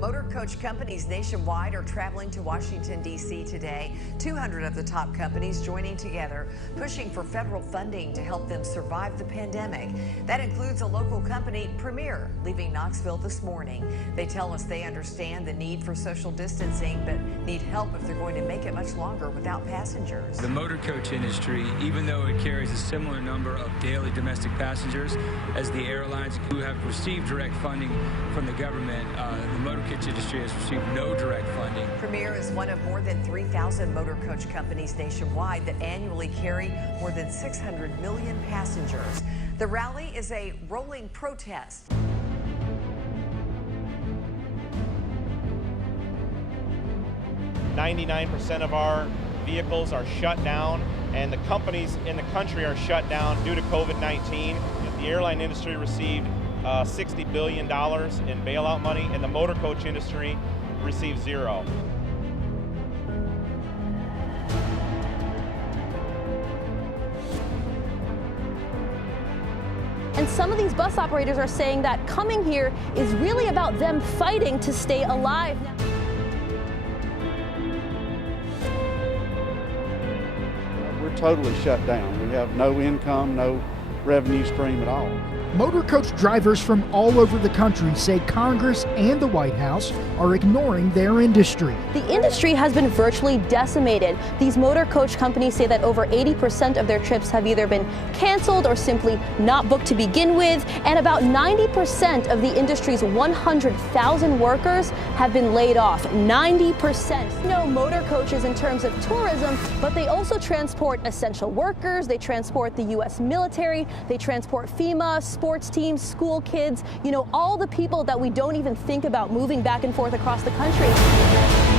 Motor coach companies nationwide are traveling to Washington, D.C. today. 200 of the top companies joining together, pushing for federal funding to help them survive the pandemic. That includes a local company, Premier, leaving Knoxville this morning. They tell us they understand the need for social distancing, but need help if they're going to make it much longer without passengers. The motor coach industry, even though it carries a similar number of daily domestic passengers as the airlines who have received direct funding from the government, the motor coach industry has received no direct funding. Premier is one of more than 3,000 motor coach companies nationwide that annually carry more than 600 million passengers. The rally is a rolling protest. %99 of our vehicles are shut down, and the companies in the country are shut down due to COVID-19. The airline industry received $60 billion in bailout money, and the motor coach industry received zero. And some of these bus operators are saying that coming here is really about them fighting to stay alive. We're totally shut down. We have no income, no revenue stream at all. Motor coach drivers from all over the country say Congress and the White House are ignoring their industry. The industry has been virtually decimated. These motor coach companies say that over 80% of their trips have either been canceled or simply not booked to begin with, and about 90% of the industry's 100,000 workers have been laid off. 90%. No motor coaches in terms of tourism, but they also transport essential workers, they transport the U.S. military, they transport FEMA, sports teams, school kids, you know, all the people that we don't even think about moving back and forth across the country.